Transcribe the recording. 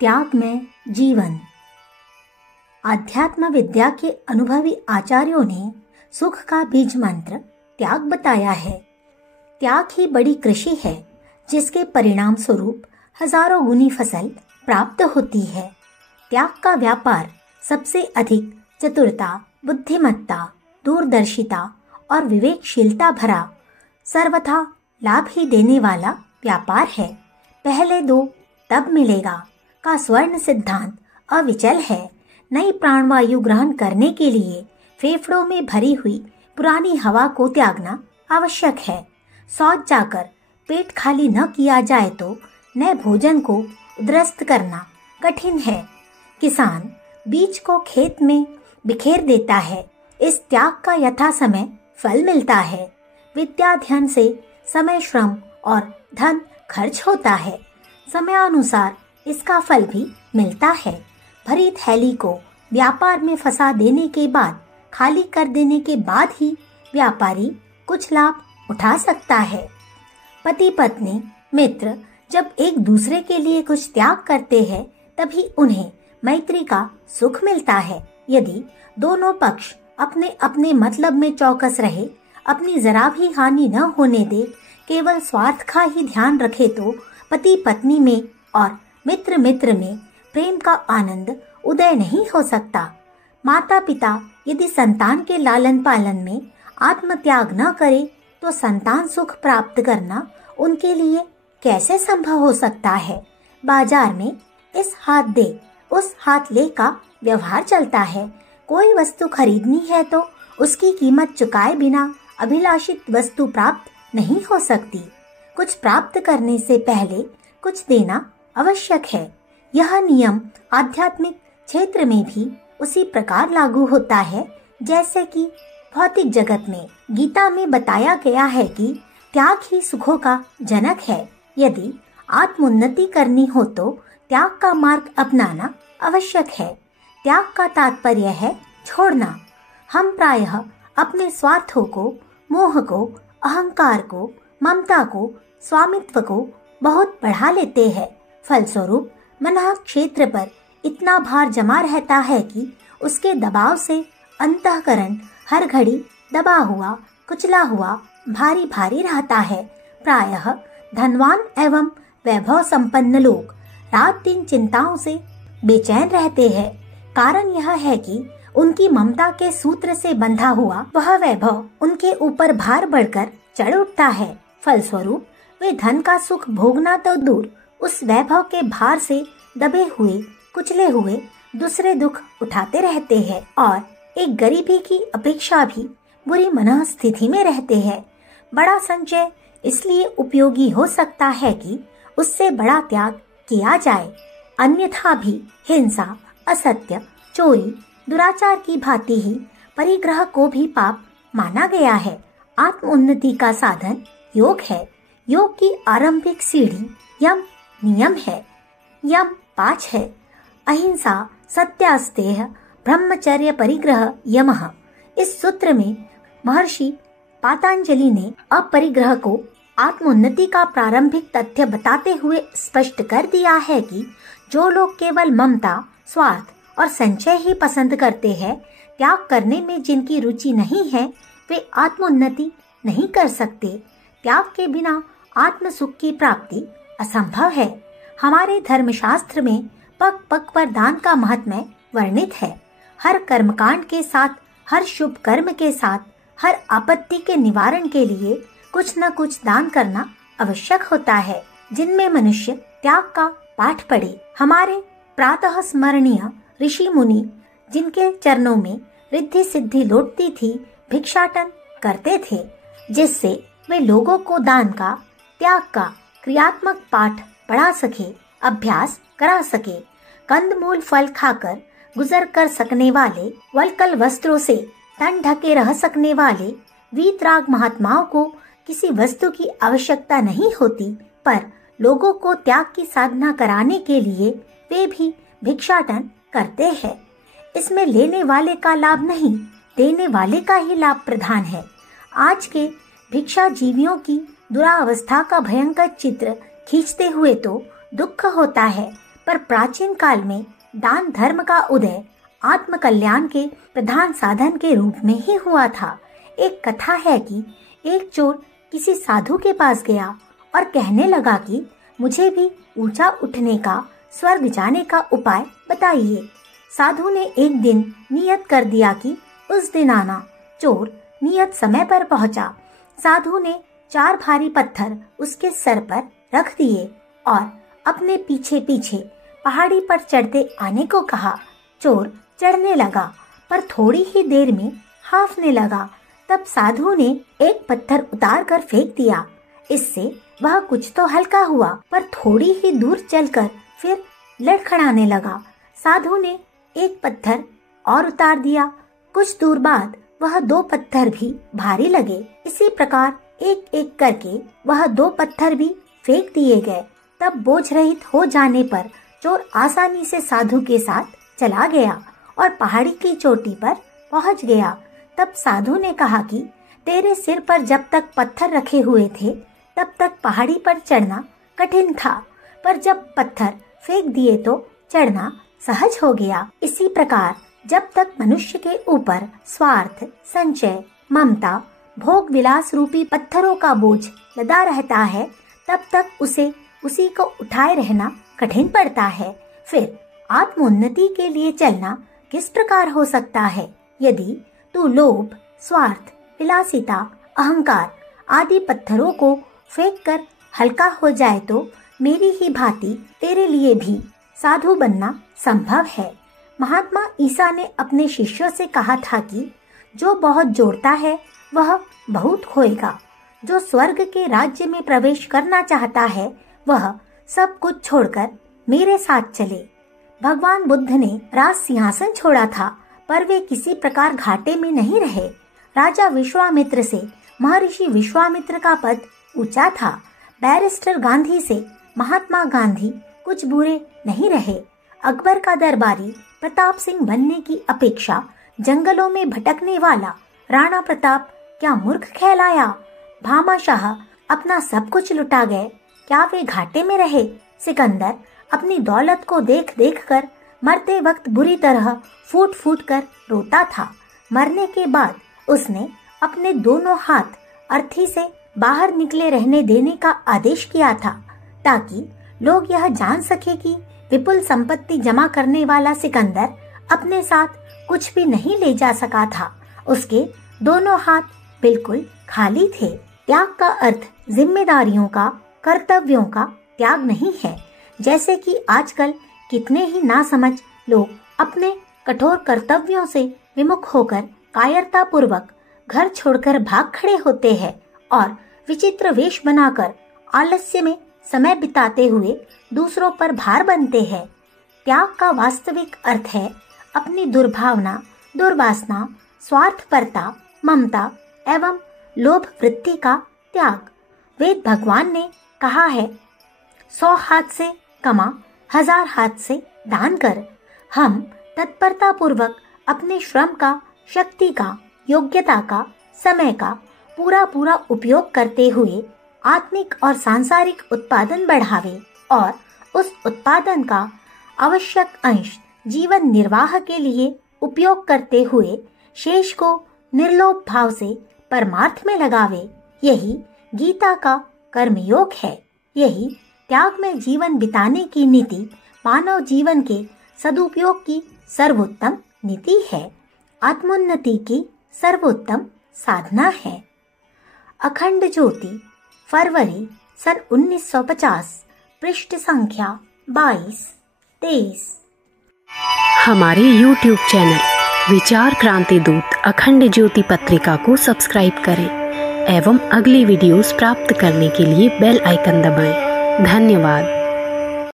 त्यागमय जीवन। आध्यात्म विद्या के अनुभवी आचार्यों ने सुख का बीज मंत्र त्याग बताया है। त्याग ही बड़ी कृषि है जिसके परिणाम स्वरूप हजारों गुनी फसल प्राप्त होती है। त्याग का व्यापार सबसे अधिक चतुरता, बुद्धिमत्ता, दूरदर्शिता और विवेकशीलता भरा सर्वथा लाभ ही देने वाला व्यापार है। पहले दो तब मिलेगा का स्वर्ण सिद्धांत अविचल है। नई प्राणवायु ग्रहण करने के लिए फेफड़ों में भरी हुई पुरानी हवा को त्यागना आवश्यक है। शौच जाकर पेट खाली न किया जाए तो नए भोजन को उद्रस्त करना कठिन है। किसान बीज को खेत में बिखेर देता है। इस त्याग का यथा समय फल मिलता है। विद्याध्ययन से समय, श्रम और धन खर्च होता है। समयानुसार इसका फल भी मिलता है। भरी थैली को व्यापार में फंसा देने के बाद, खाली कर देने के बाद ही व्यापारी कुछ लाभ उठा सकता है। पति पत्नी मित्र जब एक दूसरे के लिए कुछ त्याग करते हैं तभी उन्हें मैत्री का सुख मिलता है। यदि दोनों पक्ष अपने अपने मतलब में चौकस रहे, अपनी जरा भी हानि न होने दे, केवल स्वार्थ का ही ध्यान रखे तो पति पत्नी में और मित्र मित्र में प्रेम का आनंद उदय नहीं हो सकता। माता पिता यदि संतान के लालन पालन में आत्मत्याग न करे तो संतान सुख प्राप्त करना उनके लिए कैसे संभव हो सकता है। बाजार में इस हाथ दे उस हाथ ले का व्यवहार चलता है। कोई वस्तु खरीदनी है तो उसकी कीमत चुकाए बिना अभिलाषित वस्तु प्राप्त नहीं हो सकती। कुछ प्राप्त करने से पहले कुछ देना आवश्यक है। यह नियम आध्यात्मिक क्षेत्र में भी उसी प्रकार लागू होता है जैसे कि भौतिक जगत में। गीता में बताया गया है कि त्याग ही सुखों का जनक है। यदि आत्मोन्नति करनी हो तो त्याग का मार्ग अपनाना आवश्यक है। त्याग का तात्पर्य है छोड़ना। हम प्रायः अपने स्वार्थों को, मोह को, अहंकार को, ममता को, स्वामित्व को बहुत बढ़ा लेते हैं। फलस्वरूप मन क्षेत्र पर इतना भार जमा रहता है कि उसके दबाव से अंतःकरण हर घड़ी दबा हुआ, कुचला हुआ, भारी भारी रहता है। प्रायः धनवान एवं वैभव संपन्न लोग रात दिन चिंताओं से बेचैन रहते हैं। कारण यह है कि उनकी ममता के सूत्र से बंधा हुआ वह वैभव उनके ऊपर भार बढ़कर चढ़ उठता है। फलस्वरूप वे धन का सुख भोगना तो दूर, उस वैभव के भार से दबे हुए, कुचले हुए दूसरे दुख उठाते रहते हैं और एक गरीबी की अपेक्षा भी बुरी मनःस्थिति में रहते हैं। बड़ा संचय इसलिए उपयोगी हो सकता है कि उससे बड़ा त्याग किया जाए। अन्यथा भी हिंसा, असत्य, चोरी, दुराचार की भांति ही परिग्रह को भी पाप माना गया है। आत्मोन्नति का साधन योग है। योग की आरंभिक सीढ़ी यम नियम है। यम 5 है। अहिंसा, सत्यास्तेय, ब्रह्मचर्य, परिग्रह, यमः। इस सूत्र में महर्षि पातंजलि ने अपरिग्रह को आत्मोन्नति का प्रारंभिक तथ्य बताते हुए स्पष्ट कर दिया है कि जो लोग केवल ममता, स्वार्थ और संचय ही पसंद करते हैं, त्याग करने में जिनकी रुचि नहीं है, वे आत्मोन्नति नहीं कर सकते। त्याग के बिना आत्म सुख की प्राप्ति असंभव है। हमारे धर्मशास्त्र में पग पग पर दान का महत्व वर्णित है। हर कर्मकांड के साथ, हर शुभ कर्म के साथ, हर आपत्ति के निवारण के लिए कुछ न कुछ दान करना आवश्यक होता है, जिनमें मनुष्य त्याग का पाठ पढ़े। हमारे प्रातः स्मरणीय ऋषि मुनि जिनके चरणों में रिद्धि सिद्धि लौटती थी, भिक्षाटन करते थे, जिससे वे लोगों को दान का, त्याग का क्रियात्मक पाठ पढ़ा सके, अभ्यास करा सके। कंदमूल फल खाकर गुजर कर सकने वाले, वल्कल वस्त्रों से तन ढके रह सकने वाले वीतराग महात्माओं को किसी वस्तु की आवश्यकता नहीं होती, पर लोगों को त्याग की साधना कराने के लिए वे भी भिक्षाटन करते हैं। इसमें लेने वाले का लाभ नहीं, देने वाले का ही लाभ प्रधान है। आज के भिक्षा जीवियों की दुरावस्था का भयंकर चित्र खींचते हुए तो दुख होता है, पर प्राचीन काल में दान धर्म का उदय आत्म कल्याण के प्रधान साधन के रूप में ही हुआ था। एक कथा है कि एक चोर किसी साधु के पास गया और कहने लगा कि मुझे भी ऊंचा उठने का, स्वर्ग जाने का उपाय बताइए। साधु ने एक दिन नियत कर दिया कि उस दिन आना। चोर नियत समय पर पहुंचा। साधु ने 4 भारी पत्थर उसके सर पर रख दिए और अपने पीछे पीछे पहाड़ी पर चढ़ते आने को कहा। चोर चढ़ने लगा पर थोड़ी ही देर में हांफने लगा। तब साधु ने एक पत्थर उतार कर फेंक दिया। इससे वह कुछ तो हल्का हुआ, पर थोड़ी ही दूर चलकर फिर लड़खड़ाने लगा। साधु ने एक पत्थर और उतार दिया। कुछ दूर बाद वह 2 पत्थर भी भारी लगे। इसी प्रकार एक एक करके वह 2 पत्थर भी फेंक दिए गए। तब बोझ रहित हो जाने पर चोर आसानी से साधु के साथ चला गया और पहाड़ी की चोटी पर पहुंच गया। तब साधु ने कहा कि तेरे सिर पर जब तक पत्थर रखे हुए थे तब तक पहाड़ी पर चढ़ना कठिन था, पर जब पत्थर फेंक दिए तो चढ़ना सहज हो गया। इसी प्रकार जब तक मनुष्य के ऊपर स्वार्थ, संचय, ममता, भोग विलास रूपी पत्थरों का बोझ लदा रहता है तब तक उसे उसी को उठाए रहना कठिन पड़ता है। फिर आत्मोन्नति के लिए चलना किस प्रकार हो सकता है? यदि तू लोभ, स्वार्थ, विलासिता, अहंकार आदि पत्थरों को फेंक कर हल्का हो जाए तो मेरी ही भांति तेरे लिए भी साधु बनना संभव है। महात्मा ईसा ने अपने शिष्यों से कहा था कि जो बहुत जोड़ता है वह बहुत खोएगा। जो स्वर्ग के राज्य में प्रवेश करना चाहता है वह सब कुछ छोड़कर मेरे साथ चले। भगवान बुद्ध ने राज सिंहासन छोड़ा था, पर वे किसी प्रकार घाटे में नहीं रहे। राजा विश्वामित्र से महर्षि विश्वामित्र का पद ऊंचा था। बैरिस्टर गांधी से महात्मा गांधी कुछ बुरे नहीं रहे। अकबर का दरबारी प्रताप सिंह बनने की अपेक्षा जंगलों में भटकने वाला राणा प्रताप क्या मूर्ख कहलाया? भामाशाह अपना सब कुछ लुटा गए, क्या वे घाटे में रहे? सिकंदर अपनी दौलत को देख देख कर मरते वक्त बुरी तरह फूट फूट कर रोता था। मरने के बाद उसने अपने दोनों हाथ अर्थी से बाहर निकले रहने देने का आदेश किया था, ताकि लोग यह जान सके कि विपुल संपत्ति जमा करने वाला सिकंदर अपने साथ कुछ भी नहीं ले जा सका था। उसके दोनों हाथ बिल्कुल खाली थे। त्याग का अर्थ जिम्मेदारियों का, कर्तव्यों का त्याग नहीं है। जैसे कि आजकल कितने ही नासमझ लोग अपने कठोर कर्तव्यों से विमुख होकर कायरता पूर्वक घर छोड़कर भाग खड़े होते हैं और विचित्र वेश बनाकर आलस्य में समय बिताते हुए दूसरों पर भार बनते हैं। त्याग का वास्तविक अर्थ है अपनी दुर्भावना, दुर्वासना, स्वार्थपरता, ममता एवं लोभ वृत्ति का त्याग। वेद भगवान ने कहा है, 100 हाथ से कमा 1000 हाथ से दान कर। हम तत्परता पूर्वक अपने श्रम का, शक्ति का, योग्यता का, समय का पूरा उपयोग करते हुए आत्मिक और सांसारिक उत्पादन बढ़ावे और उस उत्पादन का आवश्यक अंश जीवन निर्वाह के लिए उपयोग करते हुए शेष को निर्लोभ भाव से परमार्थ में लगावे। यही गीता का कर्मयोग है। यही त्याग में जीवन बिताने की नीति मानव जीवन के सदुपयोग की सर्वोत्तम नीति है, आत्मोन्नति की सर्वोत्तम साधना है। अखंड ज्योति, फरवरी सन 1950, पृष्ठ संख्या 22-23। हमारे YouTube चैनल विचार क्रांति दूत अखंड ज्योति पत्रिका को सब्सक्राइब करें एवं अगली वीडियोस प्राप्त करने के लिए बेल आइकन दबाएं। धन्यवाद।